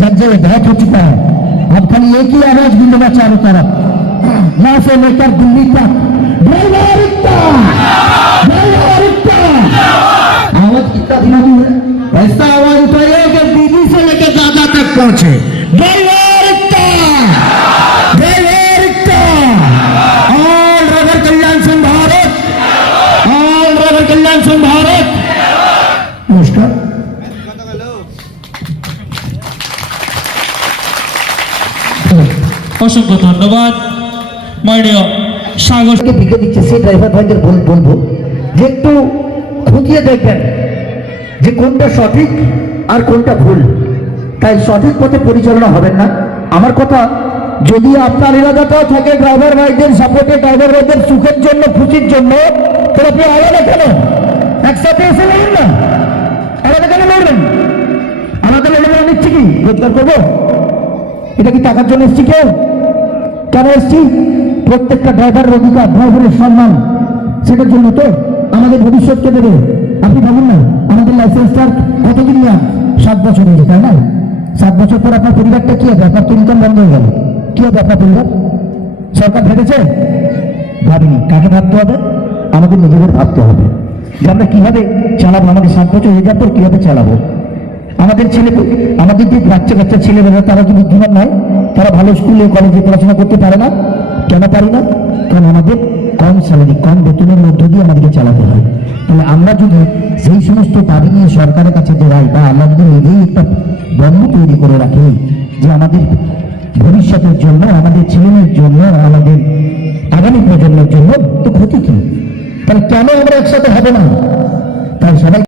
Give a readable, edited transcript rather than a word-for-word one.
जग जगह बहुत हो चुका है। अब खाली एक ही आवाज गूंजना चारों तरफ, यहाँ से लेकर दिल्ली तक, आवाज कितना धीमा है, ऐसा आवाज उठाइए कि दिल्ली से लेकर गाजा तक पहुंचे। ऑल रबर कल्याण संघ भारत, ऑल रबर कल्याण संघ भारत। नमस्कार। অসংখ্য ধন্যবাদ মাননীয় সাগরকে দিকে দিচ্ছে। সেই ড্রাইভার ভাইদের বলবো যে একটু খুঁটিয়ে দেখবেন যে কোনটা সঠিক আর কোনটা ভুল, তাই সঠিক পথে পরিচালনা হবেন না। আমার কথা, যদি আপনার ইরাদাটাও থাকে ড্রাইভার ভাইদের সাপোর্টে, ড্রাইভার ভাইদের সুখের জন্য, খুশির জন্য, তাহলে আপনি আলাদা কেন একসাথে এসে লড়ুন না? আলাদা কেন লড়বেন? আলাদা লড়বে নিচ্ছি কি রোজগার করবো? এটা কি টাকার জন্য এসছি? কেউ কেন এসছি? প্রত্যেকটা ড্রাইভারের অধিকার, ড্রাইভারের সম্মান, সেটার জন্য তো আমাদের ভবিষ্যৎকে দেবে। আপনি ভাবুন না, আমাদের লাইসেন্সটার কতদিন না 7 বছর হয়েছে, তাই না? 7 বছর পর আপনার পরিবারটা কি হবে? আপনার তো ইনকাম বন্ধ হয়ে গেল, কি হবে আপনার পরিবার? সরকার ভেবেছে? ভাবিনি। কাকে ভাবতে হবে? আমাদের নিজেদের ভাবতে হবে যে আমরা কিভাবে চালাবো। আমাদের 7 বছর হয়ে যাওয়ার পর কিভাবে চালাবো। আমাদের ছেলে, আমাদের যে বাচ্চা কাচ্চা ছেলেমেয়েরা, তারা কি বুদ্ধিমান নয়? তারা ভালো স্কুলে কলেজে পড়াশোনা করতে পারে না? কেন পারি না? কারণ আমাদের কম স্যালারি, কম বেতনের মধ্য দিয়ে আমাদেরকে চালাতে হয়। তাহলে আমরা যদি সেই সমস্ত দাবি নিয়ে সরকারের কাছে যাই, বা আমরা যদি নিজেই একটা বন্ধ তৈরি করে রাখি যে আমাদের ভবিষ্যতের জন্য, আমাদের ছেলেমেয়ের জন্য, আমাদের আগামী প্রজন্মের জন্য, তো ক্ষতি কি? তাহলে কেন আমরা একসাথে হবে না? তাই সবাই